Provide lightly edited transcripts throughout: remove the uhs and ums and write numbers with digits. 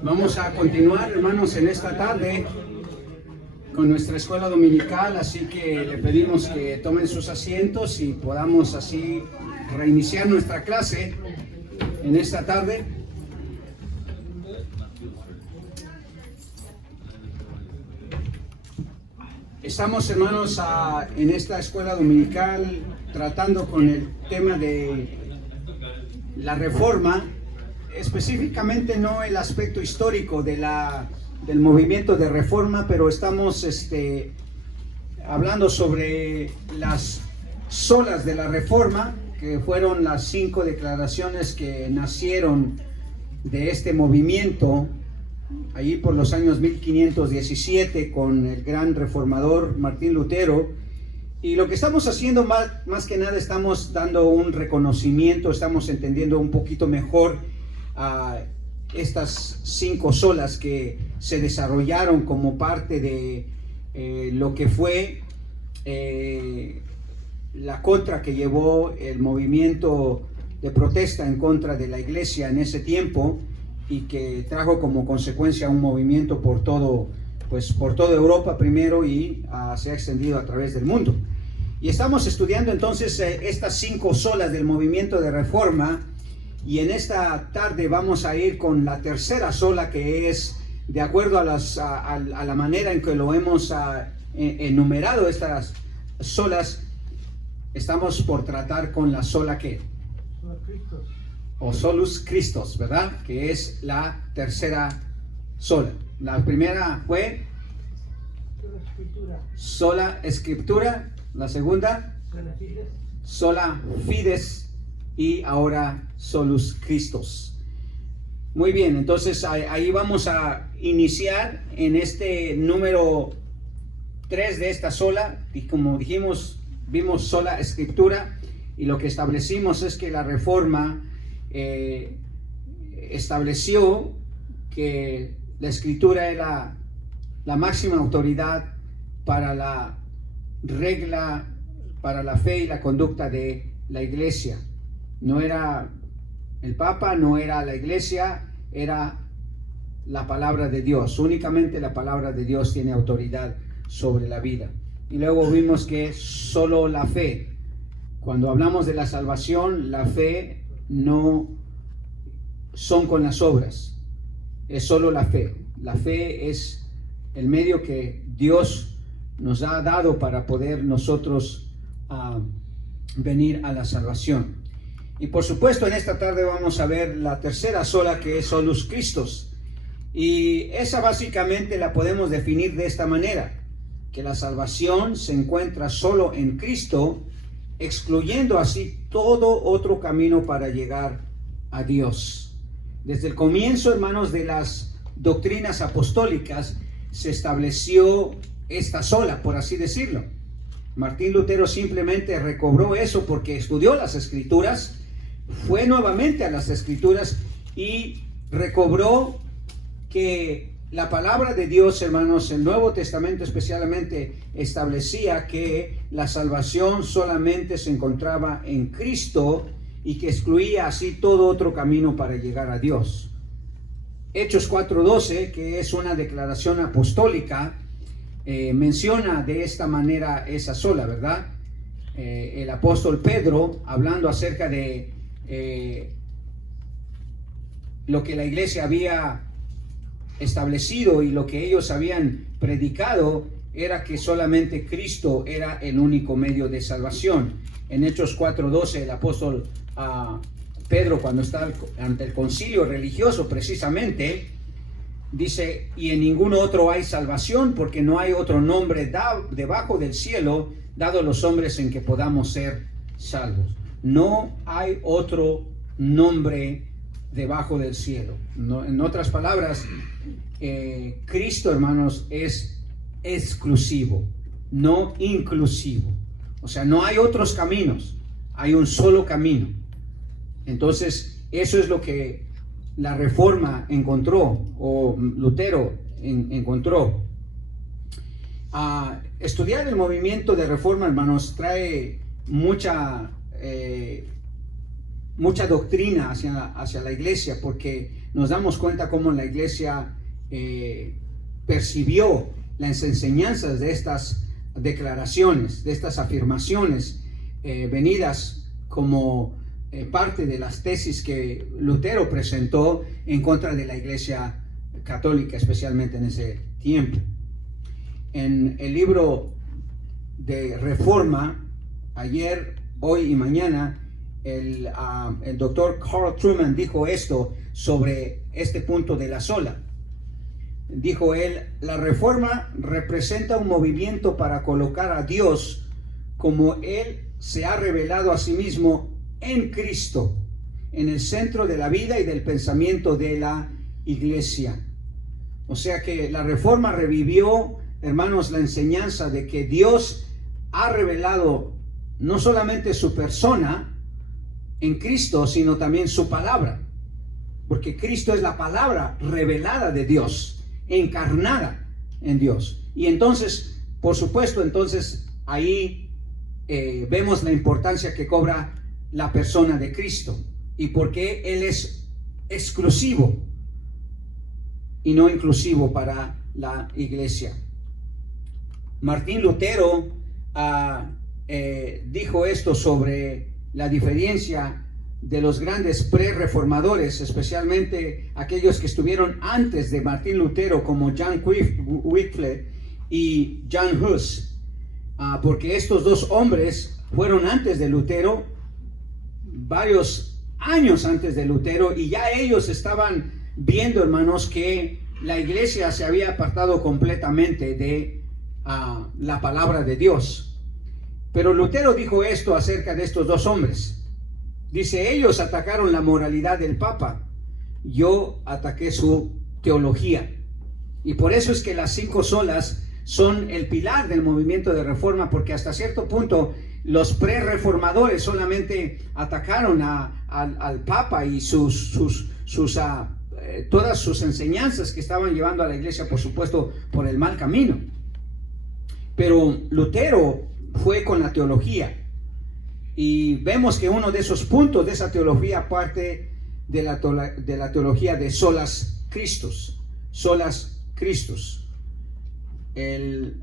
Vamos a continuar, hermanos, en esta tarde con nuestra escuela dominical, así que le pedimos que tomen sus asientos y podamos así reiniciar nuestra clase en esta tarde. Estamos, hermanos, en esta escuela dominical tratando con el tema de la reforma, específicamente no el aspecto histórico del movimiento de reforma, pero estamos hablando sobre las solas de la reforma, que fueron las 5 declaraciones que nacieron de este movimiento allí por los años 1517 con el gran reformador Martín Lutero. Y lo que estamos haciendo más que nada, estamos dando un reconocimiento, estamos entendiendo un poquito mejor a estas 5 solas que se desarrollaron como parte de lo que fue la contra que llevó el movimiento de protesta en contra de la iglesia en ese tiempo, y que trajo como consecuencia un movimiento por toda Europa primero y se ha extendido a través del mundo. Y estamos estudiando entonces estas 5 solas del movimiento de reforma, y en esta tarde vamos a ir con la tercera sola, que es de acuerdo a la manera en que lo hemos enumerado estas solas. Estamos por tratar con la sola ¿qué? O solus Christus, ¿verdad? Que es la tercera sola. La primera fue sola escritura, la segunda sola fides, y ahora solus Christus. Muy bien, entonces ahí vamos a iniciar en este número 3 de esta sola, y como dijimos, vimos sola escritura, y lo que establecimos es que la reforma estableció que la escritura era la máxima autoridad para la regla, para la fe y la conducta de la iglesia. No era el Papa, no era la iglesia, era la palabra de Dios. Únicamente la palabra de Dios tiene autoridad sobre la vida. Y luego vimos que solo la fe, cuando hablamos de la salvación, la fe no son con las obras, es solo la fe. La fe es el medio que Dios nos ha dado para poder nosotros venir a la salvación. Y por supuesto en esta tarde vamos a ver la tercera sola, que es solus Christus, y esa básicamente la podemos definir de esta manera: que la salvación se encuentra solo en Cristo, excluyendo así todo otro camino para llegar a Dios. Desde el comienzo, hermanos, de las doctrinas apostólicas se estableció esta sola, por así decirlo. Martín Lutero simplemente recobró eso porque estudió las Escrituras, fue nuevamente a las Escrituras y recobró que la palabra de Dios, hermanos, el Nuevo Testamento especialmente, establecía que la salvación solamente se encontraba en Cristo y que excluía así todo otro camino para llegar a Dios. Hechos 4:12, que es una declaración apostólica, menciona de esta manera esa sola, ¿verdad? El apóstol Pedro, hablando acerca de lo que la iglesia había establecido y lo que ellos habían predicado, era que solamente Cristo era el único medio de salvación. En Hechos 4:12, el apóstol Pedro, cuando está ante el concilio religioso, precisamente dice: y en ningún otro hay salvación, porque no hay otro nombre debajo del cielo dado a los hombres en que podamos ser salvos. No hay otro nombre debajo del cielo. No, en otras palabras, Cristo, hermanos, es exclusivo, no inclusivo. O sea, no hay otros caminos, hay un solo camino. Entonces, eso es lo que la reforma encontró, o Lutero encontró. Estudiar el movimiento de reforma, hermanos, trae mucha mucha doctrina hacia la iglesia, porque nos damos cuenta cómo la iglesia percibió las enseñanzas de estas declaraciones, de estas afirmaciones venidas como parte de las tesis que Lutero presentó en contra de la iglesia católica, especialmente en ese tiempo. En el libro de Reforma, ayer, hoy y mañana, el doctor Carl Trueman dijo esto sobre este punto de la sola. Dijo él: la Reforma representa un movimiento para colocar a Dios como Él se ha revelado a sí mismo en Cristo, en el centro de la vida y del pensamiento de la iglesia. O sea que la Reforma revivió, hermanos, la enseñanza de que Dios ha revelado no solamente su persona en Cristo, sino también su palabra, porque Cristo es la palabra revelada de Dios, encarnada en Dios. Y entonces, por supuesto, ahí vemos la importancia que cobra la persona de Cristo y por qué Él es exclusivo y no inclusivo para la iglesia. Martín Lutero dijo esto sobre la diferencia de los grandes pre-reformadores, especialmente aquellos que estuvieron antes de Martín Lutero, como John Wycliffe y John Hus, porque estos dos hombres fueron antes de Lutero, varios años antes de Lutero, y ya ellos estaban viendo, hermanos, que la iglesia se había apartado completamente de la palabra de Dios. Pero Lutero dijo esto acerca de estos dos hombres. Dice: ellos atacaron la moralidad del Papa, yo ataqué su teología. Y por eso es que las 5 solas son el pilar del movimiento de reforma, porque hasta cierto punto los pre-reformadores solamente atacaron al Papa y todas sus enseñanzas que estaban llevando a la iglesia, por supuesto, por el mal camino. Pero Lutero fue con la teología. Y vemos que uno de esos puntos de esa teología parte de la teología de solas Christus. Solas Christus. El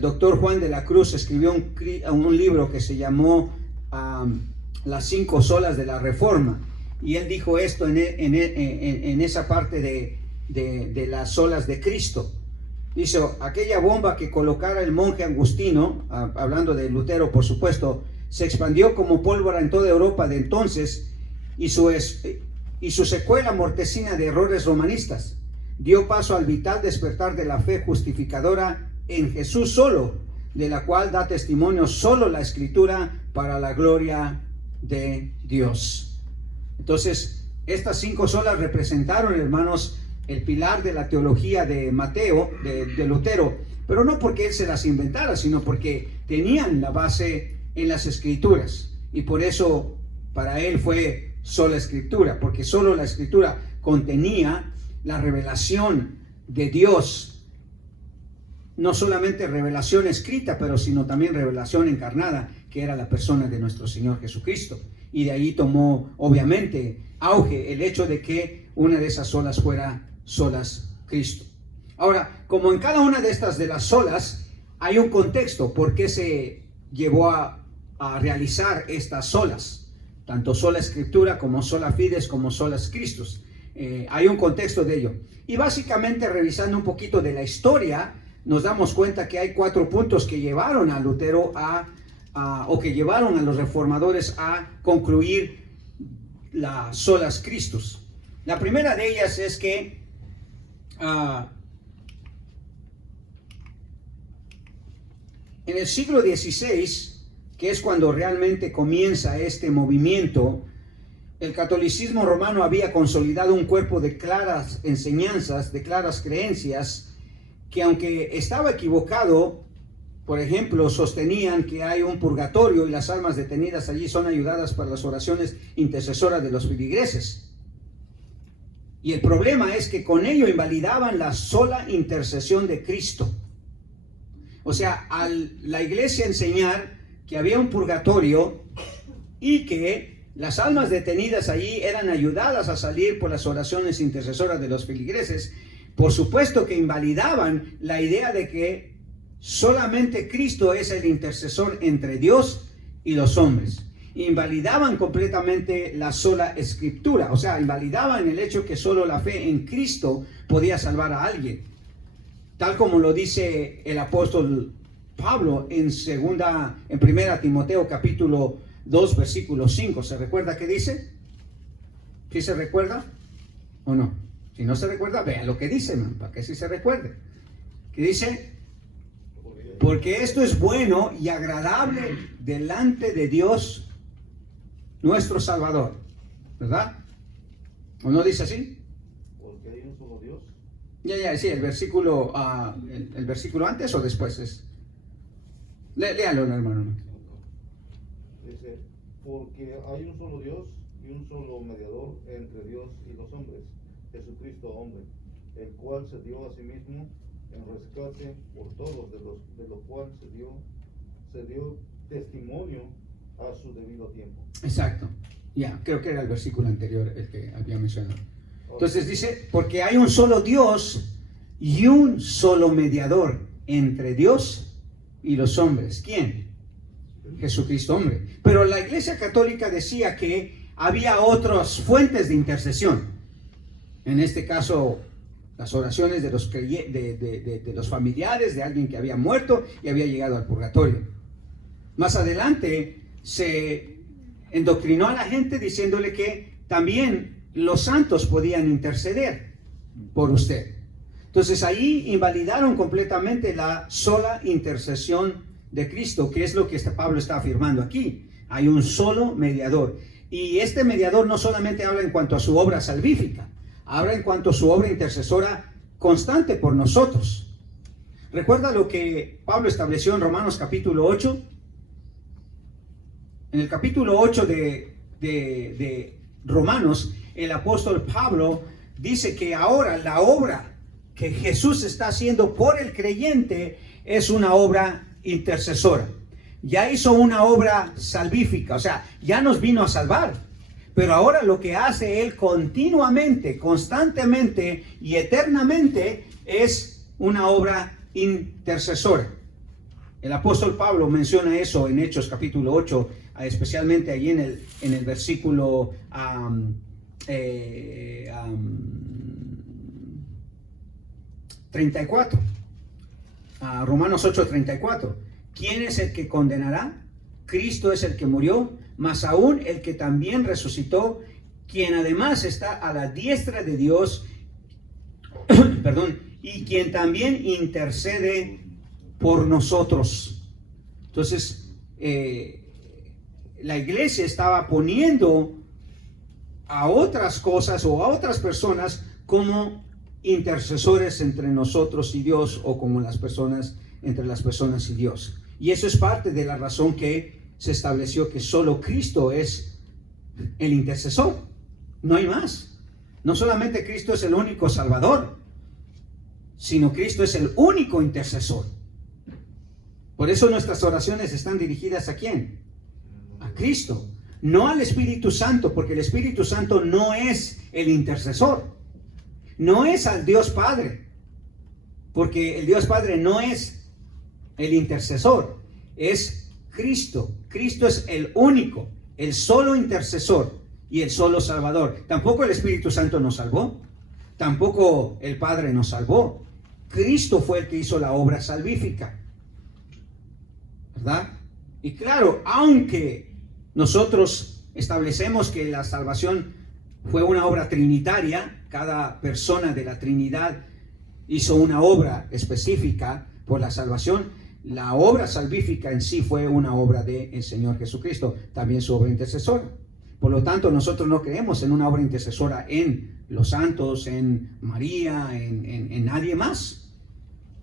doctor Juan de la Cruz escribió un libro que se llamó Las 5 solas de la Reforma. Y él dijo esto en esa parte de las solas de Cristo. Dice: aquella bomba que colocara el monje Agustino, hablando de Lutero, por supuesto, se expandió como pólvora en toda Europa de entonces, y su secuela mortecina de errores romanistas dio paso al vital despertar de la fe justificadora en Jesús solo, de la cual da testimonio solo la Escritura para la gloria de Dios. Entonces, estas 5 solas representaron, hermanos, el pilar de la teología de de Lutero, pero no porque él se las inventara, sino porque tenían la base en las Escrituras, y por eso para él fue sola Escritura, porque solo la Escritura contenía la revelación de Dios, no solamente revelación escrita, pero sino también revelación encarnada, que era la persona de nuestro Señor Jesucristo. Y de ahí tomó obviamente auge el hecho de que una de esas solas fuera solas Cristo. Ahora, como en cada una de las solas hay un contexto por qué se llevó a realizar estas solas, tanto sola Escritura como sola Fides como solas Christus. Hay un contexto de ello, y básicamente revisando un poquito de la historia nos damos cuenta que hay 4 puntos que llevaron a Lutero o que llevaron a los reformadores a concluir las solas Christus. La primera de ellas es que en el siglo XVI, que es cuando realmente comienza este movimiento, el catolicismo romano había consolidado un cuerpo de claras enseñanzas, de claras creencias, que aunque estaba equivocado, por ejemplo, sostenían que hay un purgatorio y las almas detenidas allí son ayudadas para las oraciones intercesoras de los feligreses. Y el problema es que con ello invalidaban la sola intercesión de Cristo. O sea, a la iglesia enseñar que había un purgatorio y que las almas detenidas allí eran ayudadas a salir por las oraciones intercesoras de los feligreses. Por supuesto que invalidaban la idea de que solamente Cristo es el intercesor entre Dios y los hombres. Invalidaban completamente la sola escritura, o sea, invalidaban el hecho que solo la fe en Cristo podía salvar a alguien, tal como lo dice el apóstol Pablo en 1 Timoteo capítulo 2 versículo 5. ¿Se recuerda qué dice? ¿Sí se recuerda o no? Si no se recuerda, vean lo que dice, man, para que sí se recuerde. ¿Qué dice? Porque esto es bueno y agradable delante de Dios nuestro Salvador, ¿verdad? ¿O no dice así? Porque hay un solo Dios. Sí, el versículo, el versículo antes o después es. Léalo, hermano. Dice, porque hay un solo Dios y un solo mediador entre Dios y los hombres, Jesucristo hombre, el cual se dio a sí mismo en rescate por todos, de lo cual se dio testimonio a su debido tiempo. Exacto. Creo que era el versículo anterior el que había mencionado. Entonces dice, porque hay un solo Dios y un solo mediador entre Dios y los hombres. ¿Quién? Jesucristo hombre. Pero la Iglesia Católica decía que había otras fuentes de intercesión. En este caso, las oraciones de los familiares de alguien que había muerto y había llegado al purgatorio. Más adelante se endoctrinó a la gente diciéndole que también los santos podían interceder por usted. Entonces ahí invalidaron completamente la sola intercesión de Cristo, que es lo que Pablo está afirmando aquí. Hay un solo mediador. Y este mediador no solamente habla en cuanto a su obra salvífica, habla en cuanto a su obra intercesora constante por nosotros. ¿Recuerda lo que Pablo estableció en Romanos capítulo 8? En el capítulo 8 de Romanos, el apóstol Pablo dice que ahora la obra que Jesús está haciendo por el creyente es una obra intercesora. Ya hizo una obra salvífica, o sea, ya nos vino a salvar. Pero ahora lo que hace Él continuamente, constantemente y eternamente es una obra intercesora. El apóstol Pablo menciona eso en Hechos capítulo 8, especialmente allí en el versículo 34. Romanos 8, 34. ¿Quién es el que condenará? Cristo es el que murió, mas aún el que también resucitó, quien además está a la diestra de Dios, y quien también intercede por nosotros. Entonces, la iglesia estaba poniendo a otras cosas o a otras personas como intercesores entre nosotros y Dios, o como las personas entre las personas y Dios. Y eso es parte de la razón que se estableció que solo Cristo es el intercesor. No hay más. No solamente Cristo es el único Salvador, sino Cristo es el único intercesor. Por eso nuestras oraciones están dirigidas ¿a quién? A Cristo, no al Espíritu Santo, porque el Espíritu Santo no es el intercesor, no es al Dios Padre, porque el Dios Padre no es el intercesor, es Cristo. Cristo es el único, el solo intercesor y el solo Salvador. Tampoco el Espíritu Santo nos salvó, tampoco el Padre nos salvó. Cristo fue el que hizo la obra salvífica, ¿verdad? Y claro, aunque nosotros establecemos que la salvación fue una obra trinitaria, cada persona de la Trinidad hizo una obra específica por la salvación, la obra salvífica en sí fue una obra del Señor Jesucristo, también su obra intercesora. Por lo tanto, nosotros no creemos en una obra intercesora en los santos, en María, en nadie más,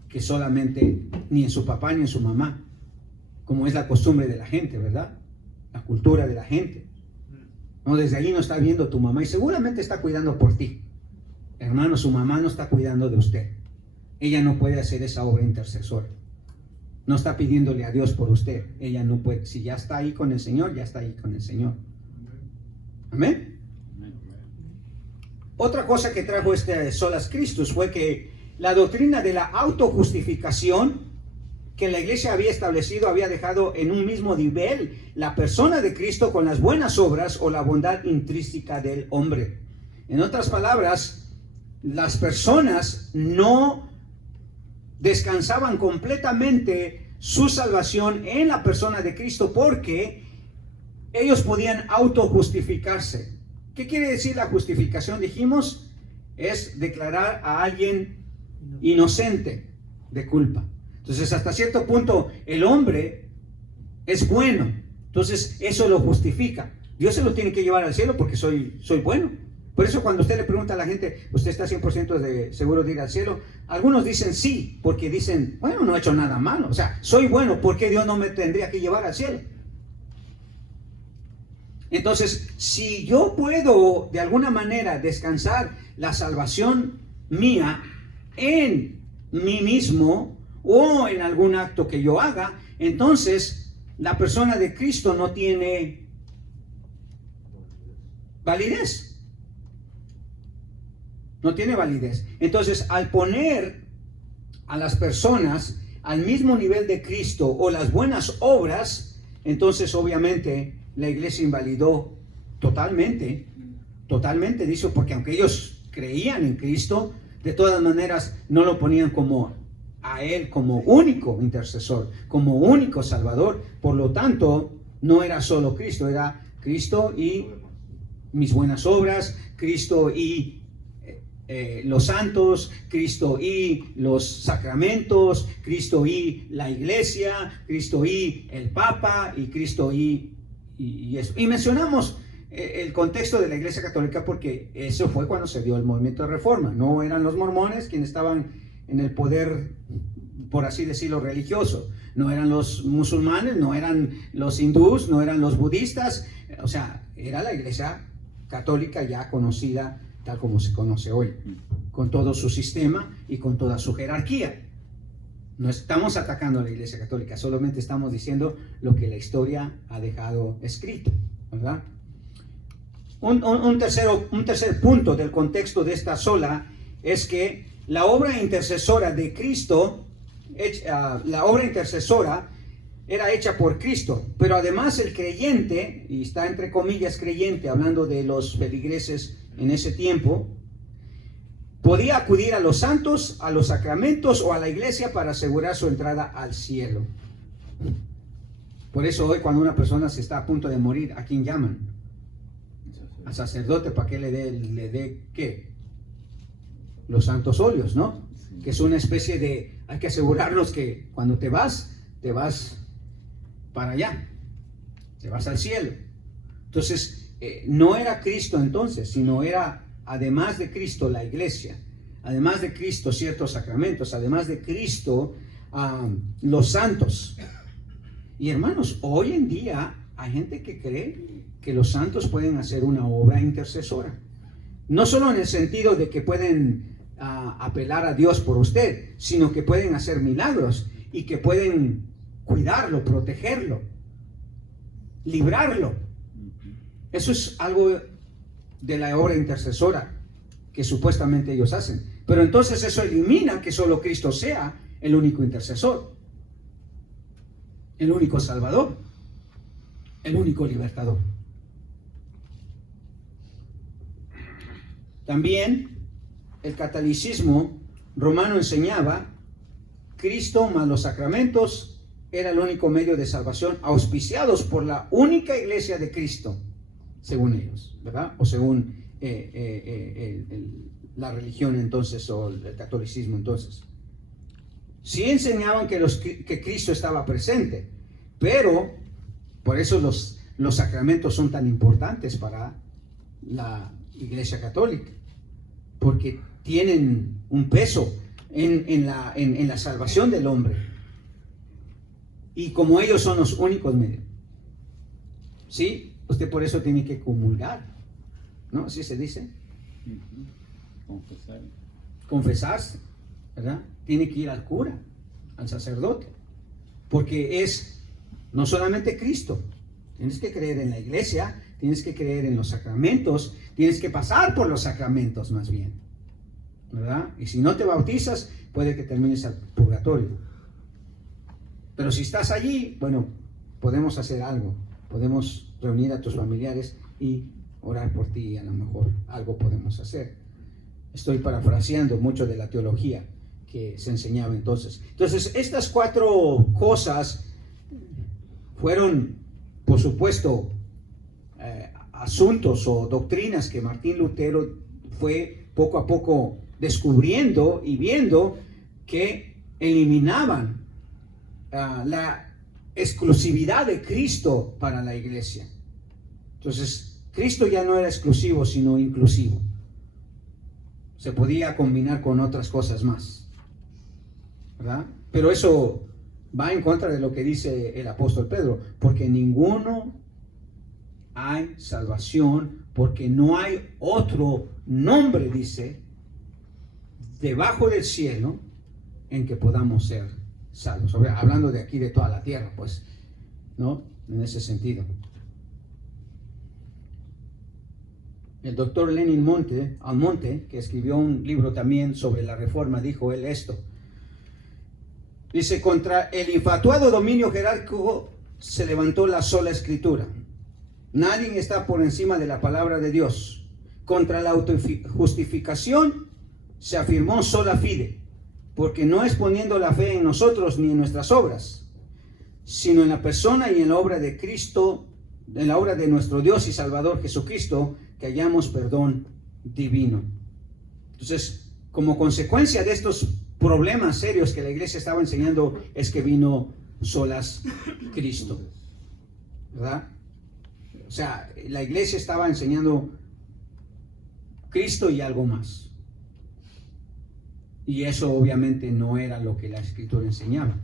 que solamente ni en su papá ni en su mamá, como es la costumbre de la gente, ¿verdad? La cultura de la gente. No, desde allí no está viendo tu mamá y seguramente está cuidando por ti. Hermano, su mamá no está cuidando de usted. Ella no puede hacer esa obra intercesora. No está pidiéndole a Dios por usted. Ella no puede. Si ya está ahí con el Señor, ya está ahí con el Señor. Amén. Otra cosa que trajo este Solas Christus fue que la doctrina de la autojustificación que la iglesia había establecido había dejado en un mismo nivel la persona de Cristo con las buenas obras o la bondad intrínseca del hombre. En otras palabras, las personas no descansaban completamente su salvación en la persona de Cristo porque ellos podían autojustificarse. ¿Qué quiere decir la justificación? Dijimos, es declarar a alguien inocente de culpa. Entonces, hasta cierto punto, el hombre es bueno. Entonces, eso lo justifica. Dios se lo tiene que llevar al cielo porque soy bueno. Por eso, cuando usted le pregunta a la gente, ¿usted está 100% seguro de ir al cielo? Algunos dicen sí, porque dicen, bueno, no he hecho nada malo. O sea, soy bueno, ¿por qué Dios no me tendría que llevar al cielo? Entonces, si yo puedo de alguna manera descansar la salvación mía en mí mismo o en algún acto que yo haga, entonces la persona de Cristo no tiene validez. No tiene validez. Entonces, al poner a las personas al mismo nivel de Cristo o las buenas obras, entonces obviamente la iglesia invalidó totalmente, dice, porque aunque ellos creían en Cristo, de todas maneras no lo ponían como a Él como único intercesor, como único salvador. Por lo tanto, no era solo Cristo, era Cristo y mis buenas obras, Cristo y los santos, Cristo y los sacramentos, Cristo y la iglesia, Cristo y el Papa, y Cristo y eso. Y mencionamos el contexto de la Iglesia Católica porque eso fue cuando se dio el movimiento de reforma. No eran los mormones quienes estaban en el poder, por así decirlo, religioso. No eran los musulmanes, no eran los hindús, no eran los budistas. O sea, era la Iglesia Católica ya conocida tal como se conoce hoy, con todo su sistema y con toda su jerarquía. No estamos atacando a la Iglesia Católica, solamente estamos diciendo lo que la historia ha dejado escrito, ¿verdad? Un tercer punto del contexto de esta sola es que la obra intercesora de Cristo, la obra intercesora era hecha por Cristo, pero además el creyente, y está entre comillas creyente, hablando de los feligreses en ese tiempo, podía acudir a los santos, a los sacramentos o a la iglesia para asegurar su entrada al cielo. Por eso hoy cuando una persona se está a punto de morir, ¿a quién llaman? Al sacerdote para que le dé ¿qué? Los santos óleos, ¿no? Que es una especie de, hay que asegurarnos que cuando te vas para allá, te vas al cielo. Entonces, no era Cristo entonces, sino era además de Cristo la iglesia, además de Cristo ciertos sacramentos, además de Cristo los santos. Y hermanos, hoy en día hay gente que cree que los santos pueden hacer una obra intercesora. No solo en el sentido de que pueden apelar a Dios por usted, sino que pueden hacer milagros y que pueden cuidarlo, protegerlo, librarlo. Eso es algo de la obra intercesora que supuestamente ellos hacen. Pero entonces eso elimina que solo Cristo sea el único intercesor, el único salvador, el único libertador. También el catolicismo romano enseñaba Cristo más los sacramentos era el único medio de salvación auspiciados por la única iglesia de Cristo, según ellos, ¿verdad? O según la religión entonces, o el catolicismo entonces. Sí enseñaban que Cristo estaba presente, pero por eso los sacramentos son tan importantes para la Iglesia Católica, porque tienen un peso en la salvación del hombre. Y como ellos son los únicos medios, ¿sí? Usted por eso tiene que comulgar, ¿no? ¿Así se dice? Confesarse, ¿verdad? Tiene que ir al cura, al sacerdote, porque es no solamente Cristo, tienes que creer en la iglesia, tienes que creer en los sacramentos, tienes que pasar por los sacramentos más bien, ¿verdad? Y si no te bautizas, puede que termines al purgatorio. Pero si estás allí, bueno, podemos hacer algo, podemos reunir a tus familiares y orar por ti, y a lo mejor algo podemos hacer. Estoy parafraseando mucho de la teología que se enseñaba entonces. Entonces, estas 4 cosas fueron, por supuesto, asuntos o doctrinas que Martín Lutero fue poco a poco descubriendo y viendo que eliminaban la exclusividad de Cristo para la iglesia. Entonces, Cristo ya no era exclusivo, sino inclusivo. Se podía combinar con otras cosas más, ¿verdad? Pero eso va en contra de lo que dice el apóstol Pedro, porque ninguno hay salvación, porque no hay otro nombre, dice, debajo del cielo en que podamos ser salvos. Hablando de aquí de toda la tierra, pues, ¿no? En ese sentido. El doctor Lenin Almonte, que escribió un libro también sobre la Reforma, dijo él esto. Dice, contra el infatuado dominio jerárquico se levantó la sola escritura. Nadie está por encima de la palabra de Dios. Contra la autojustificación se afirmó sola fide, porque no es poniendo la fe en nosotros ni en nuestras obras, sino en la persona y en la obra de Cristo, en la obra de nuestro Dios y Salvador Jesucristo, que hallamos perdón divino. Entonces, como consecuencia de estos problemas serios que la iglesia estaba enseñando, es que vino solas Cristo, ¿verdad? O sea, la iglesia estaba enseñando Cristo y algo más. Y eso obviamente no era lo que la Escritura enseñaba.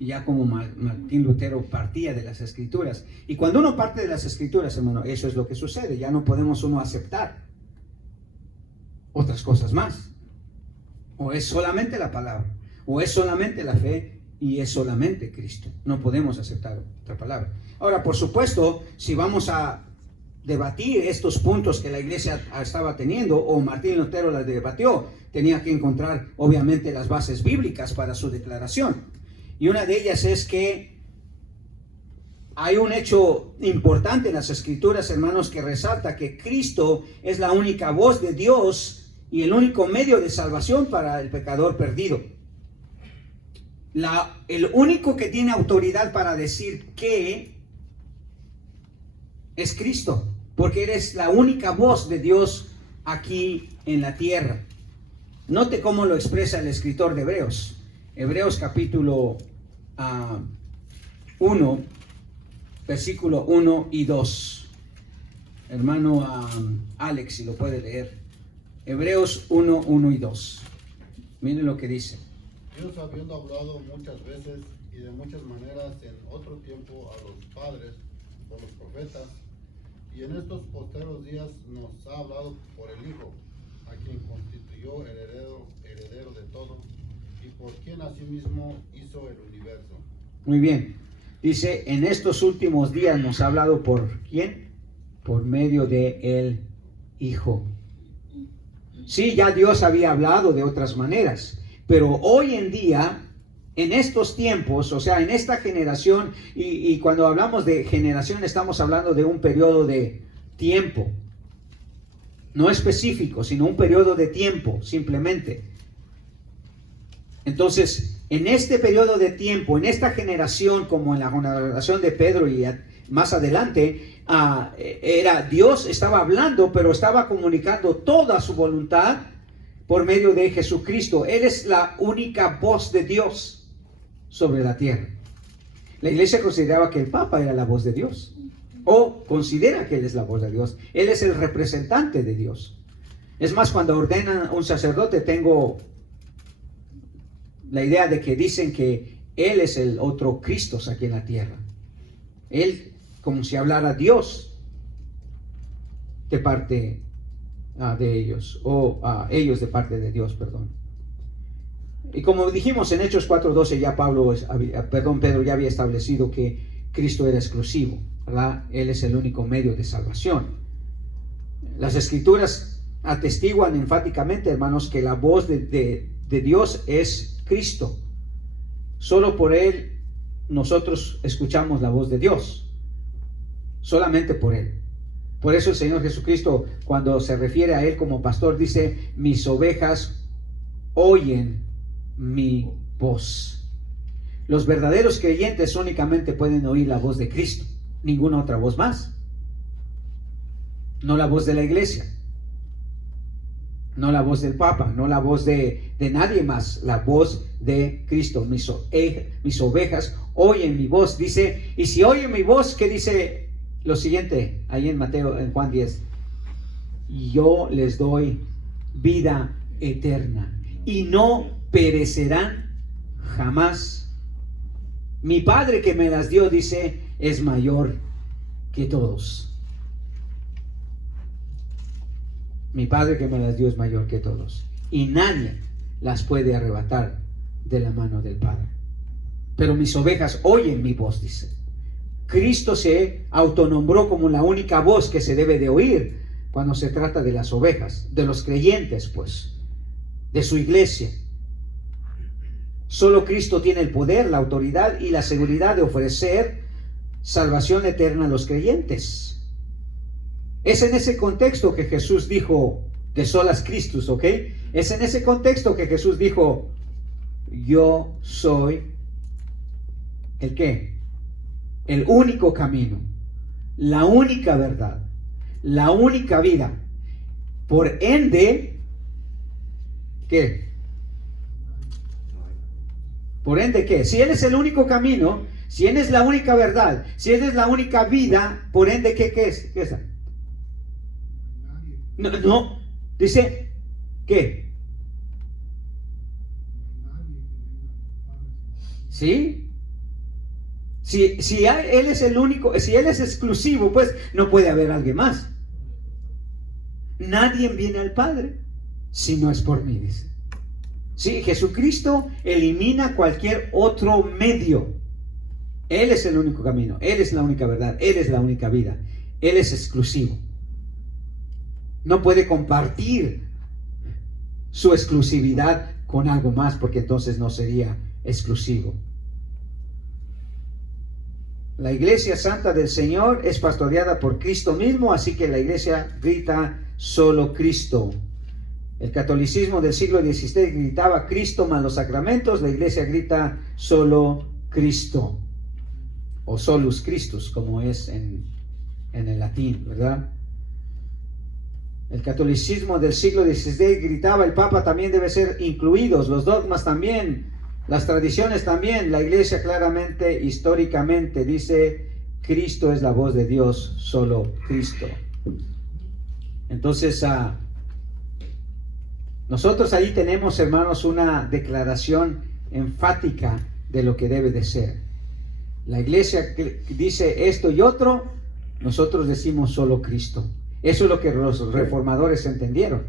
Y ya como Martín Lutero partía de las Escrituras. Y cuando uno parte de las Escrituras, hermano, eso es lo que sucede. Ya no podemos uno aceptar otras cosas más. O es solamente la palabra, o es solamente la fe, y es solamente Cristo. No podemos aceptar otra palabra. Ahora, por supuesto, si vamos a debatir estos puntos que la iglesia estaba teniendo, o Martín Lutero las debatió, tenía que encontrar obviamente las bases bíblicas para su declaración. Y una de ellas es que hay un hecho importante en las Escrituras, hermanos, que resalta que Cristo es la única voz de Dios y el único medio de salvación para el pecador perdido. El único que tiene autoridad para decir qué es Cristo, porque Él es la única voz de Dios aquí en la tierra. Note cómo lo expresa el escritor de Hebreos. Hebreos capítulo 1, versículo 1 y 2. Hermano Alex, si lo puede leer. Hebreos 1, 1 y 2. Miren lo que dice. Dios, habiendo hablado muchas veces y de muchas maneras en otro tiempo a los padres por los profetas, y en estos posteros días nos ha hablado por el Hijo, a quien constituyó heredero de todo, y por quien asimismo hizo el universo. Muy bien. Dice, en estos últimos días nos ha hablado por ¿quién? Por medio de el Hijo. Sí, ya Dios había hablado de otras maneras, pero hoy en día, en estos tiempos, o sea, en esta generación, y cuando hablamos de generación estamos hablando de un periodo de tiempo, no específico, sino un periodo de tiempo, simplemente. Entonces, en este periodo de tiempo, en esta generación, como en la generación de Pedro y más adelante, Dios estaba hablando, pero estaba comunicando toda su voluntad por medio de Jesucristo. Él es la única voz de Dios sobre la tierra. La iglesia consideraba que el Papa era la voz de Dios, o considera que Él es la voz de Dios. Él es el representante de Dios. Es más, cuando ordenan un sacerdote, tengo la idea de que dicen que Él es el otro Cristo aquí en la tierra. Él, como si hablara Dios de parte de ellos, o ellos de parte de Dios, perdón. Y como dijimos en Hechos 4:12, ya Pedro ya había establecido que Cristo era exclusivo, ¿verdad? Él es el único medio de salvación. Las Escrituras atestiguan enfáticamente, hermanos, que la voz de Dios es Cristo. Solo por Él nosotros escuchamos la voz de Dios. Solamente por Él. Por eso el Señor Jesucristo, cuando se refiere a Él como pastor, dice: mis ovejas oyen mi voz. Los verdaderos creyentes únicamente pueden oír la voz de Cristo, ninguna otra voz más. No la voz de la iglesia, no la voz del Papa, no la voz de nadie más, la voz de Cristo. Mis ovejas oyen mi voz, dice. Y si oyen mi voz, ¿qué dice lo siguiente? Ahí en Mateo, en Juan 10. Yo les doy vida eterna y no perecerán jamás. Mi Padre que me las dio, dice, es mayor que todos. Mi Padre que me las dio es mayor que todos. Y nadie las puede arrebatar de la mano del Padre. Pero mis ovejas oyen mi voz, dice. Cristo se autonombró como la única voz que se debe de oír cuando se trata de las ovejas, de los creyentes, pues, de su iglesia. Solo Cristo tiene el poder, la autoridad y la seguridad de ofrecer salvación eterna a los creyentes. Es en ese contexto que Jesús dijo de solas Christus, ¿ok? Es en ese contexto que Jesús dijo: yo soy ¿el qué? El único camino, la única verdad, la única vida. Por ende, ¿qué? Por ende, ¿qué? Si Él es el único camino, si Él es la única verdad, si Él es la única vida, por ende, ¿qué es? ¿Qué es? No, dice, ¿qué? ¿Sí? Si Él es el único, si Él es exclusivo, pues no puede haber alguien más. Nadie viene al Padre si no es por mí, dice. Sí, Jesucristo elimina cualquier otro medio. Él es el único camino, Él es la única verdad, Él es la única vida. Él es exclusivo. No puede compartir su exclusividad con algo más, porque entonces no sería exclusivo. La iglesia santa del Señor es pastoreada por Cristo mismo, así que la iglesia grita solo Cristo. El catolicismo del siglo XVI gritaba Cristo más los sacramentos, la iglesia grita solo Cristo, o solus Christus, como es en el latín, ¿verdad? El catolicismo del siglo XVI gritaba: el Papa también debe ser incluidos, los dogmas también, las tradiciones también. La iglesia claramente, históricamente, dice: Cristo es la voz de Dios, solo Cristo. Entonces, nosotros ahí tenemos, hermanos, una declaración enfática de lo que debe de ser. La iglesia dice esto y otro, nosotros decimos solo Cristo. Eso es lo que los reformadores entendieron,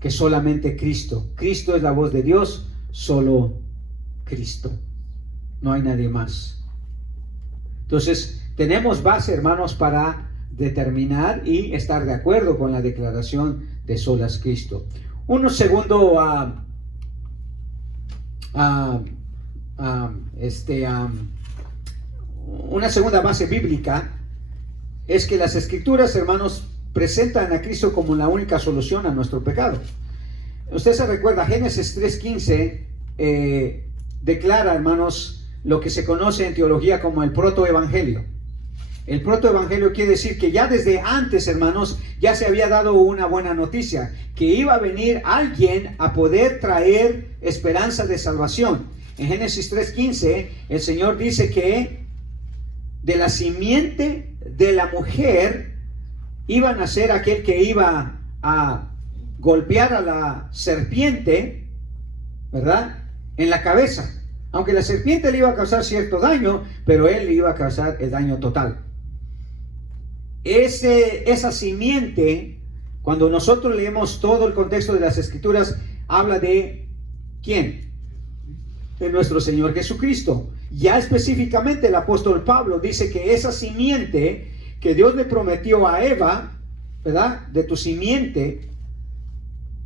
que solamente Cristo. Cristo es la voz de Dios, solo Cristo. No hay nadie más. Entonces, tenemos base, hermanos, para determinar y estar de acuerdo con la declaración de solas Cristo. Una segunda base bíblica es que las Escrituras, hermanos, presentan a Cristo como la única solución a nuestro pecado. Usted se recuerda, Génesis 3:15 declara, hermanos, lo que se conoce en teología como el protoevangelio. El protoevangelio quiere decir que ya desde antes, hermanos, ya se había dado una buena noticia, que iba a venir alguien a poder traer esperanza de salvación. En Génesis 3:15, el Señor dice que de la simiente de la mujer iba a nacer aquel que iba a golpear a la serpiente, ¿verdad?, en la cabeza. Aunque la serpiente le iba a causar cierto daño, pero él le iba a causar el daño total. Esa simiente, cuando nosotros leemos todo el contexto de las Escrituras, habla de ¿quién? De nuestro Señor Jesucristo. ya específicamente el apóstol Pablo dice que esa simiente que Dios le prometió a Eva, ¿verdad? De tu simiente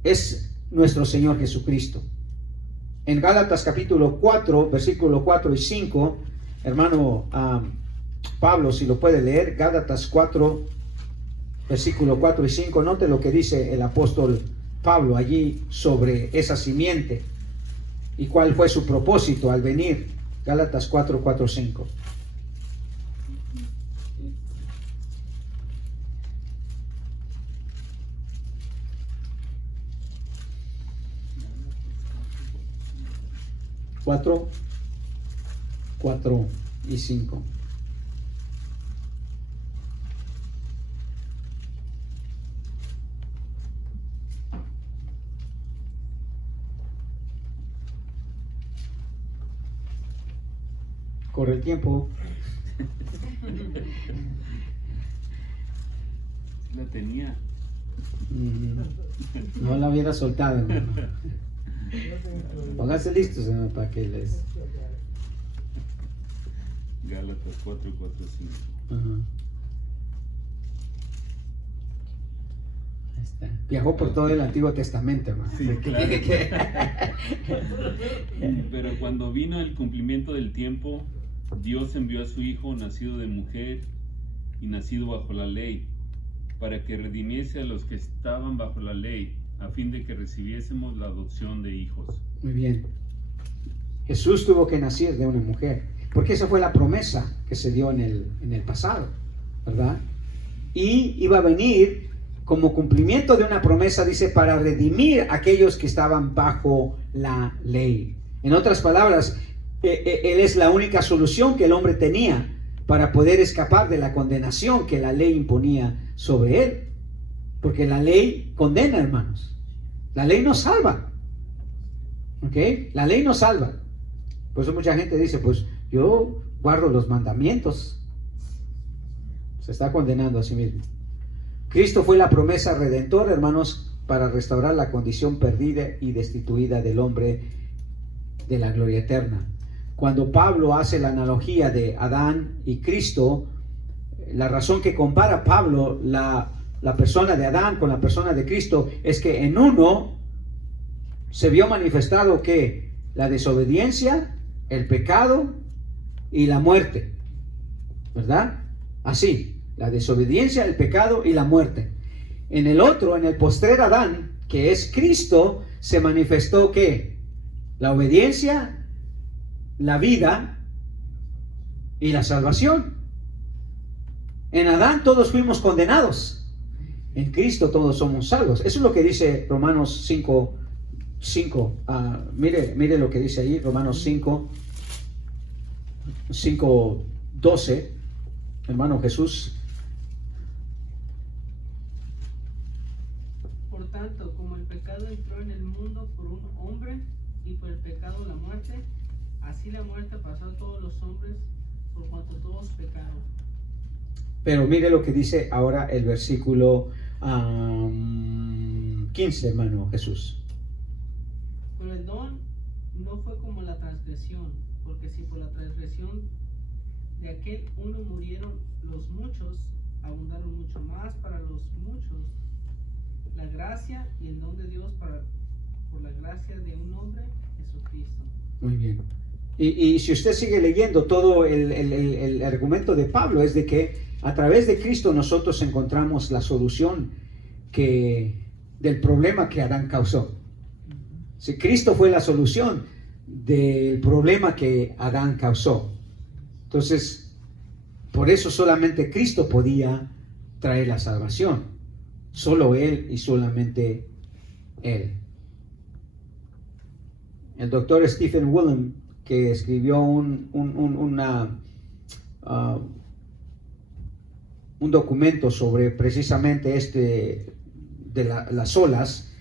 es nuestro Señor Jesucristo. En Gálatas capítulo 4, versículo 4 y 5, hermano Pablo, si lo puede leer, Gálatas 4, versículo 4 y 5, note lo que dice el apóstol Pablo allí sobre esa simiente y cuál fue su propósito al venir. Gálatas 4, 4, 5. Cuatro y 5. Corre el tiempo. La tenía. No la hubiera soltado, hermano. Pónganse listos, hermano, para que les... Gálatas 4, 4, 5. Ajá. Ahí está. Viajó por todo el Antiguo Testamento, hermano. Sí, claro. Pero cuando vino el cumplimiento del tiempo, Dios envió a su Hijo, nacido de mujer y nacido bajo la ley, para que redimiese a los que estaban bajo la ley, a fin de que recibiésemos la adopción de hijos. Muy bien. Jesús tuvo que nacer de una mujer, porque esa fue la promesa que se dio en el pasado, ¿verdad? Y iba a venir como cumplimiento de una promesa, dice, para redimir a aquellos que estaban bajo la ley. En otras palabras, Él es la única solución que el hombre tenía para poder escapar de la condenación que la ley imponía sobre él. Porque la ley condena, hermanos. La ley no salva. ¿Ok? La ley no salva. Por eso mucha gente dice, pues yo guardo los mandamientos. Se está condenando a sí mismo. Cristo fue la promesa redentora, hermanos, para restaurar la condición perdida y destituida del hombre de la gloria eterna. Cuando Pablo hace la analogía de Adán y Cristo, la razón que compara Pablo la persona de Adán con la persona de Cristo es que en uno se vio manifestado que la desobediencia, el pecado y la muerte, ¿verdad? Así, la desobediencia, el pecado y la muerte. En el otro, en el postrer Adán, que es Cristo, se manifestó que la obediencia, la vida y la salvación. En Adán todos fuimos condenados. En Cristo todos somos salvos. Eso es lo que dice Romanos 5. Mire lo que dice ahí, Romanos 5:12. Hermano Jesús. Por tanto, como el pecado entró en el mundo por un hombre y por el pecado la muerte, así la muerte pasó a todos los hombres por cuanto todos pecaron. Pero mire lo que dice ahora el versículo 15, hermano Jesús. Pero el don no fue como la transgresión, porque si por la transgresión de aquel uno murieron los muchos, abundaron mucho más para los muchos la gracia y el don de Dios por la gracia de un hombre, Jesucristo. Muy bien. Y si usted sigue leyendo todo el argumento de Pablo, es de que a través de Cristo nosotros encontramos la solución del problema que Adán causó. Si Cristo fue la solución del problema que Adán causó. Entonces, por eso solamente Cristo podía traer la salvación. Solo Él y solamente Él. El doctor Stephen Willem, que escribió un documento sobre precisamente de las olas,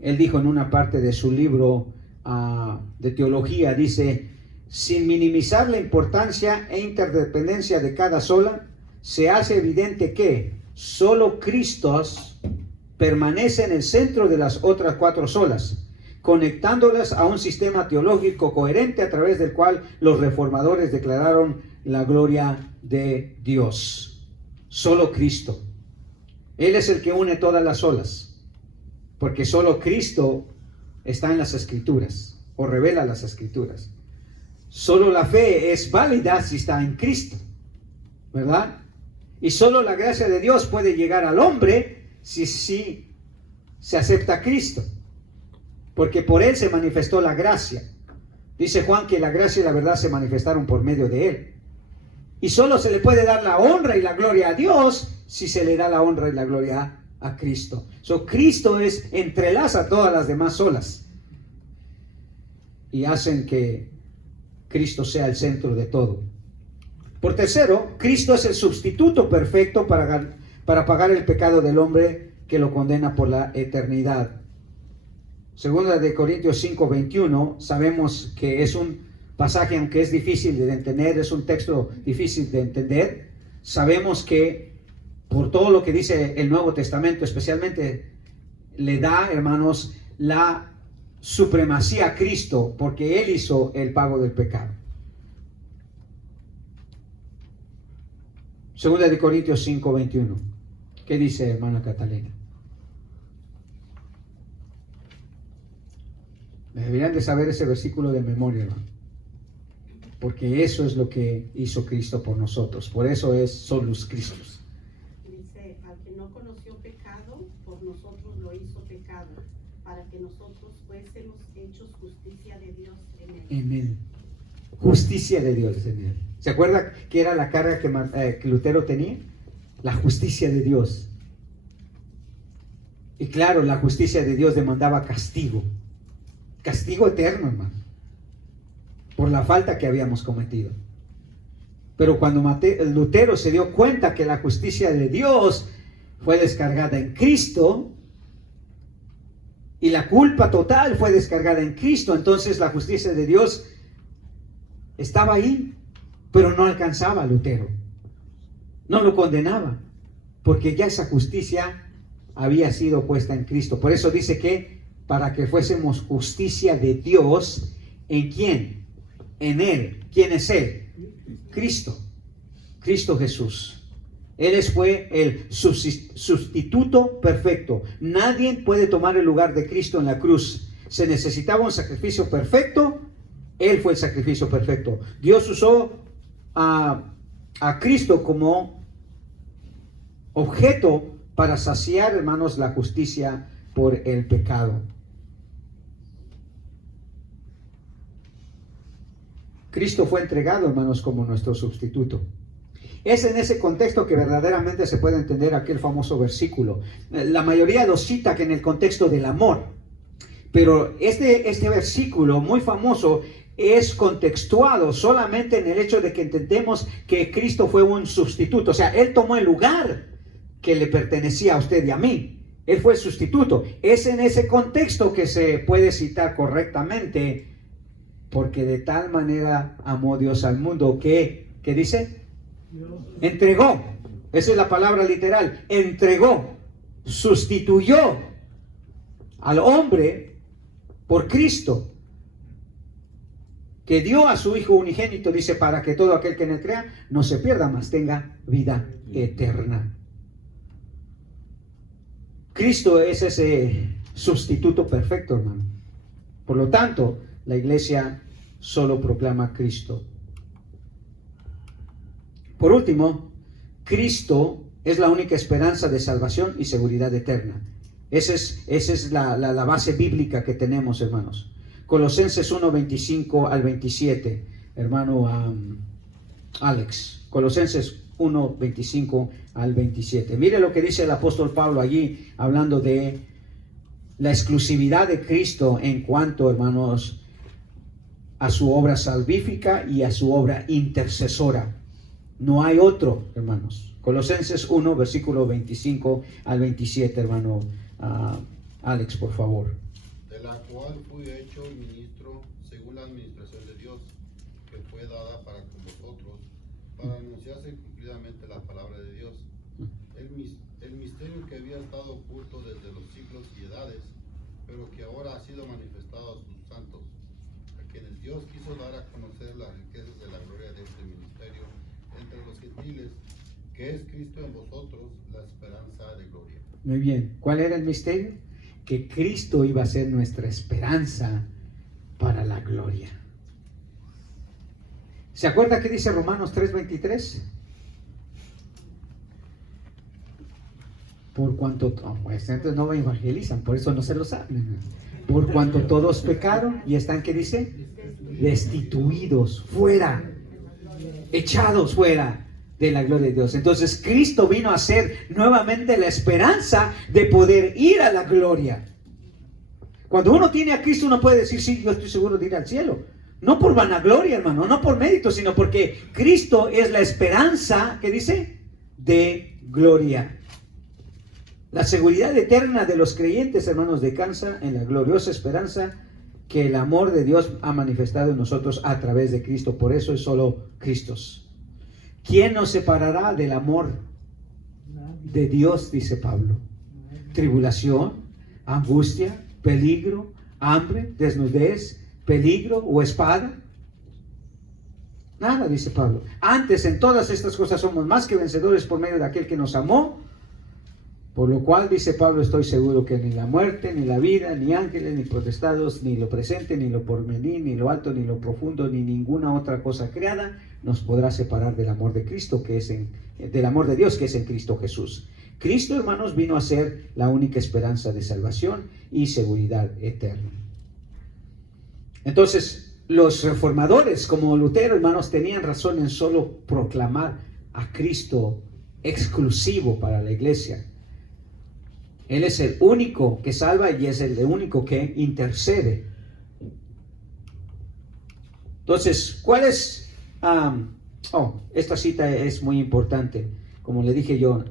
él dijo en una parte de su libro de teología, dice: sin minimizar la importancia e interdependencia de cada ola, se hace evidente que solo Cristo permanece en el centro de las otras 4 olas. conectándolas a un sistema teológico coherente a través del cual los reformadores declararon la gloria de Dios. Solo Cristo. Él es el que une todas las olas, porque solo Cristo está en las Escrituras o revela las Escrituras. Solo la fe es válida si está en Cristo, ¿verdad? Y solo la gracia de Dios puede llegar al hombre si se acepta a Cristo, porque por Él se manifestó la gracia. Dice Juan que la gracia y la verdad se manifestaron por medio de Él. Y solo se le puede dar la honra y la gloria a Dios si se le da la honra y la gloria a Cristo. Cristo entrelaza todas las demás olas y hacen que Cristo sea el centro de todo. Por tercero, Cristo es el sustituto perfecto para pagar el pecado del hombre que lo condena por la eternidad. Segunda de Corintios 5:21, sabemos que es un pasaje, aunque es difícil de entender, es un texto difícil de entender. Sabemos que por todo lo que dice el Nuevo Testamento, especialmente le da, hermanos, la supremacía a Cristo, porque Él hizo el pago del pecado. Segunda de Corintios 5:21. ¿Qué dice, hermana Catalina? Deberían de saber ese versículo de memoria, hermano, porque eso es lo que hizo Cristo por nosotros. Por eso es solus Christus. Dice, al que no conoció pecado, por nosotros lo hizo pecado, para que nosotros fuésemos hechos justicia de Dios en él. En Él. Justicia de Dios en Él. ¿Se acuerda que era la carga que Lutero tenía? La justicia de Dios. Y claro, la justicia de Dios demandaba castigo. Castigo eterno, hermano, por la falta que habíamos cometido. Pero cuando Lutero se dio cuenta que la justicia de Dios fue descargada en Cristo y la culpa total fue descargada en Cristo, entonces la justicia de Dios estaba ahí, pero no alcanzaba a Lutero, no lo condenaba, porque ya esa justicia había sido puesta en Cristo. Por eso dice que para que fuésemos justicia de Dios, ¿en quién? En Él. ¿Quién es Él? Cristo. Cristo Jesús. Él fue el sustituto perfecto. Nadie puede tomar el lugar de Cristo en la cruz. Se necesitaba un sacrificio perfecto. Él fue el sacrificio perfecto. Dios usó a Cristo como objeto para saciar, hermanos, la justicia por el pecado. Cristo fue entregado, hermanos, como nuestro sustituto. Es en ese contexto que verdaderamente se puede entender aquel famoso versículo. La mayoría lo cita que en el contexto del amor, pero este versículo muy famoso es contextuado solamente en el hecho de que entendemos que Cristo fue un sustituto. O sea, Él tomó el lugar que le pertenecía a usted y a mí. Él fue el sustituto. Es en ese contexto que se puede citar correctamente, porque de tal manera amó Dios al mundo que, ¿qué dice? Entregó. Esa es la palabra literal. Entregó, sustituyó al hombre por Cristo, que dio a su Hijo unigénito, dice, para que todo aquel que en él crea no se pierda, mas tenga vida eterna. Cristo es ese sustituto perfecto, hermano. Por lo tanto, la iglesia solo proclama a Cristo. Por último, Cristo es la única esperanza de salvación y seguridad eterna. Esa es la base bíblica que tenemos, hermanos. Colosenses 1:25 al 27, hermano Alex. Colosenses 1:25 al 27. Mire lo que dice el apóstol Pablo allí, hablando de la exclusividad de Cristo en cuanto, hermanos, a su obra salvífica y a su obra intercesora. No hay otro, hermanos. Colosenses 1, versículo 25 al 27, hermano Alex, por favor. De la cual fui hecho ministro según la administración de Dios, que fue dada para con vosotros, para anunciarse cumplidamente la palabra de Dios, el misterio que había estado oculto desde los siglos y edades, pero que ahora ha sido manifestado a sus santos, a quienes Dios quiso dar a conocer las riquezas de la gloria de este ministerio entre los gentiles, que es Cristo en vosotros, la esperanza de gloria. Muy bien. ¿Cuál era el misterio? Que Cristo iba a ser nuestra esperanza para la gloria. ¿Se acuerda qué dice Romanos 3:23? Por cuanto, entonces no evangelizan, por eso no se lo saben. Por cuanto todos pecaron y están, ¿qué dice? Destituidos, fuera, echados fuera de la gloria de Dios. Entonces Cristo vino a ser nuevamente la esperanza de poder ir a la gloria. Cuando uno tiene a Cristo, uno puede decir, sí, yo estoy seguro de ir al cielo. No por vanagloria, hermano, no por mérito, sino porque Cristo es la esperanza, ¿qué dice? De gloria. La seguridad eterna de los creyentes, hermanos, descansa en la gloriosa esperanza que el amor de Dios ha manifestado en nosotros a través de Cristo. Por eso es solo Cristo. ¿Quién nos separará del amor de Dios? Dice Pablo. Tribulación, angustia, peligro, hambre, desnudez, peligro o espada. Nada, dice Pablo. Antes, en todas estas cosas somos más que vencedores por medio de aquel que nos amó. Por lo cual, dice Pablo, estoy seguro que ni la muerte, ni la vida, ni ángeles, ni potestados, ni lo presente, ni lo porvenir, ni lo alto, ni lo profundo, ni ninguna otra cosa creada nos podrá separar del amor de Cristo, del amor de Dios que es en Cristo Jesús. Cristo, hermanos, vino a ser la única esperanza de salvación y seguridad eterna. Entonces, los reformadores, como Lutero, hermanos, tenían razón en solo proclamar a Cristo exclusivo para la iglesia. Él es el único que salva y es el único que intercede. Entonces, ¿cuál es? Esta cita es muy importante. Como le dije yo,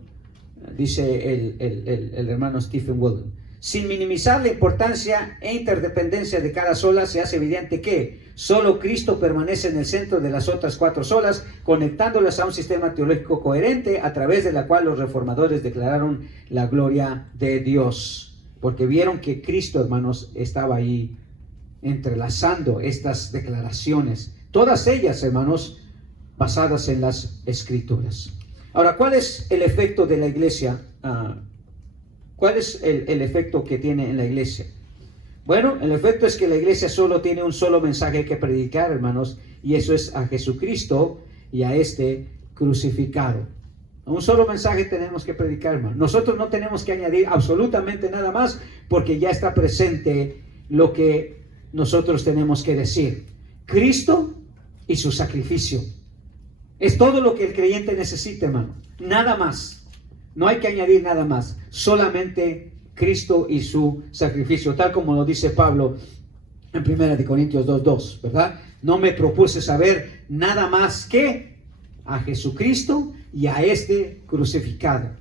dice el hermano Stephen Walden. Sin minimizar la importancia e interdependencia de cada sola, se hace evidente que solo Cristo permanece en el centro de las otras cuatro solas, conectándolas a un sistema teológico coherente a través de la cual los reformadores declararon la gloria de Dios. Porque vieron que Cristo, hermanos, estaba ahí entrelazando estas declaraciones. Todas ellas, hermanos, basadas en las Escrituras. Ahora, ¿cuál es el efecto de la iglesia? ¿Cuál es el efecto que tiene en la iglesia? Bueno, el efecto es que la iglesia solo tiene un solo mensaje que predicar, hermanos, y eso es a Jesucristo y a este crucificado. Un solo mensaje tenemos que predicar, hermanos. Nosotros no tenemos que añadir absolutamente nada más porque ya está presente lo que nosotros tenemos que decir. Cristo y su sacrificio. Es todo lo que el creyente necesita, hermano. Nada más. No hay que añadir nada más. Solamente Cristo y su sacrificio. Tal como lo dice Pablo en 1 Corintios 2:2, ¿verdad? No me propuse saber nada más que a Jesucristo y a este crucificado.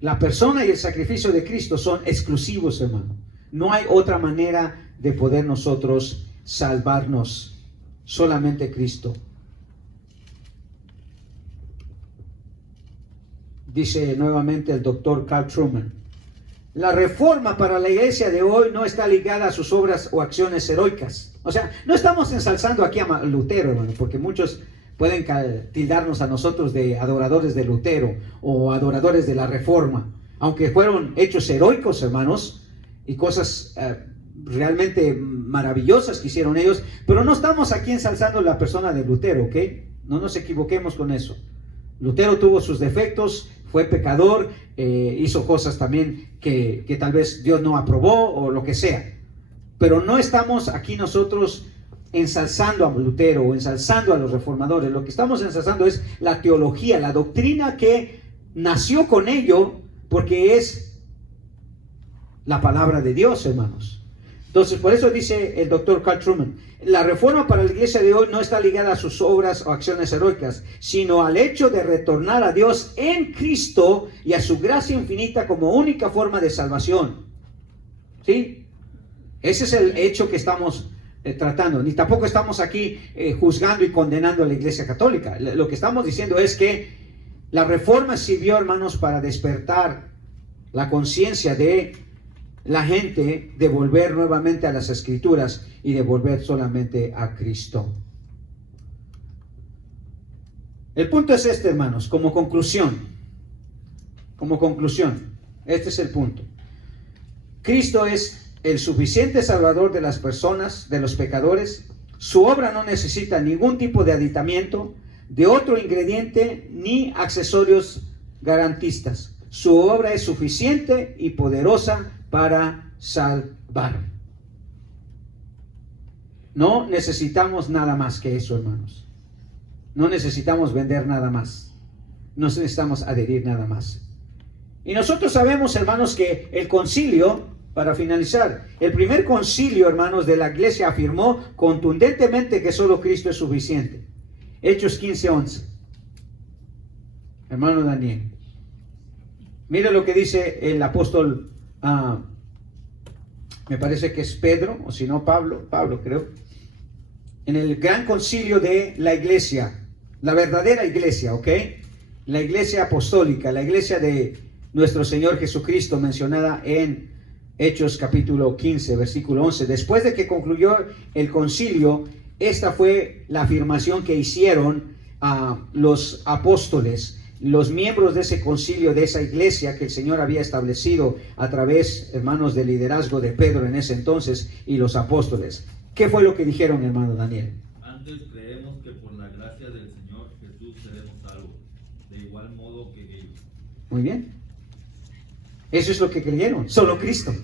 La persona y el sacrificio de Cristo son exclusivos, hermano. No hay otra manera de poder nosotros salvarnos. Solamente Cristo. Dice nuevamente el doctor Carl Trueman, la reforma para la iglesia de hoy no está ligada a sus obras o acciones heroicas. O sea, no estamos ensalzando aquí a Lutero, hermano, porque muchos pueden tildarnos a nosotros de adoradores de Lutero o adoradores de la reforma, aunque fueron hechos heroicos, hermanos, y cosas realmente maravillosas que hicieron ellos, pero no estamos aquí ensalzando la persona de Lutero, ¿ok? No nos equivoquemos con eso. Lutero tuvo sus defectos, fue pecador, hizo cosas también que tal vez Dios no aprobó o lo que sea. Pero no estamos aquí nosotros ensalzando a Lutero o ensalzando a los reformadores. Lo que estamos ensalzando es la teología, la doctrina que nació con ello, porque es la palabra de Dios, hermanos. Entonces, por eso dice el doctor Carl Trueman, la reforma para la iglesia de hoy no está ligada a sus obras o acciones heroicas, sino al hecho de retornar a Dios en Cristo y a su gracia infinita como única forma de salvación. ¿Sí? Ese es el hecho que estamos tratando. Ni tampoco estamos aquí juzgando y condenando a la iglesia católica. Lo que estamos diciendo es que la reforma sirvió, hermanos, para despertar la conciencia de la gente de volver nuevamente a las Escrituras y de volver solamente a Cristo. El punto es este, hermanos, como conclusión, este es el punto. Cristo es el suficiente salvador de las personas, de los pecadores. Su obra no necesita ningún tipo de aditamiento, de otro ingrediente, ni accesorios garantistas. Su obra es suficiente y poderosa para salvar. No necesitamos nada más que eso, hermanos. No necesitamos vender nada más. No necesitamos adherir nada más. Y nosotros sabemos, hermanos, que el concilio, para finalizar, el primer concilio, hermanos, de la iglesia afirmó contundentemente que solo Cristo es suficiente. Hechos 15:11. Hermano Daniel. Mira lo que dice el apóstol, me parece que es Pedro, o si no Pablo creo, en el gran concilio de la iglesia, la verdadera iglesia, ¿ok? La iglesia apostólica, la iglesia de nuestro Señor Jesucristo, mencionada en Hechos capítulo 15, versículo 11. Después de que concluyó el concilio, esta fue la afirmación que hicieron los apóstoles, los miembros de ese concilio, de esa iglesia que el Señor había establecido a través, hermanos, del liderazgo de Pedro en ese entonces y los apóstoles. ¿Qué fue lo que dijeron, hermano Daniel? Antes creemos que por la gracia del Señor Jesús seremos salvos, de igual modo que ellos. Muy bien. Eso es lo que creyeron, solo Cristo.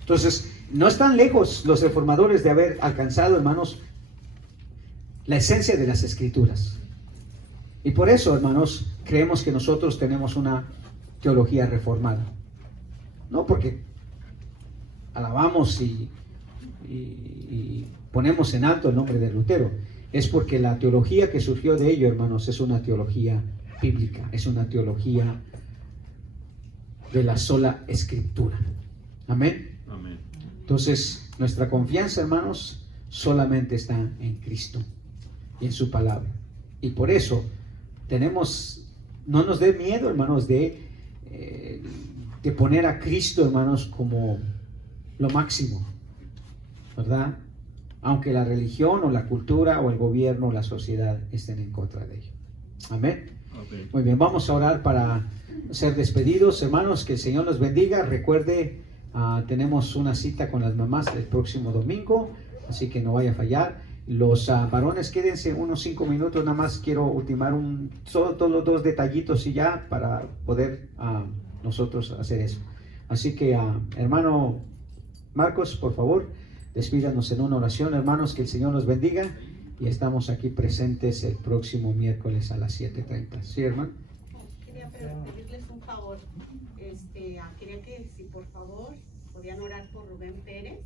Entonces, no están lejos los reformadores de haber alcanzado, hermanos, la esencia de las Escrituras. Y por eso, hermanos, creemos que nosotros tenemos una teología reformada. No porque alabamos y ponemos en alto el nombre de Lutero, es porque la teología que surgió de ello, hermanos, es una teología bíblica, es una teología de la sola Escritura. Amén. Amén. Entonces, nuestra confianza, hermanos, solamente está en Cristo y en su palabra. Y por eso no nos dé miedo, hermanos, de poner a Cristo, hermanos, como lo máximo, ¿verdad? Aunque la religión o la cultura o el gobierno o la sociedad estén en contra de ello. Amén. Amén. Muy bien, vamos a orar para ser despedidos, hermanos. Que el Señor los bendiga. Recuerde, tenemos una cita con las mamás el próximo domingo, así que no vaya a fallar. Los varones, quédense unos 5 minutos, nada más quiero ultimar todos los 2 detallitos y ya para poder nosotros hacer eso. Así que, hermano Marcos, por favor, despídanos en una oración, hermanos. Que el Señor los bendiga y estamos aquí presentes el próximo miércoles a las 7:30. ¿Sí, hermano? Quería pedirles un favor. Quería que si por favor podían orar por Rubén Pérez.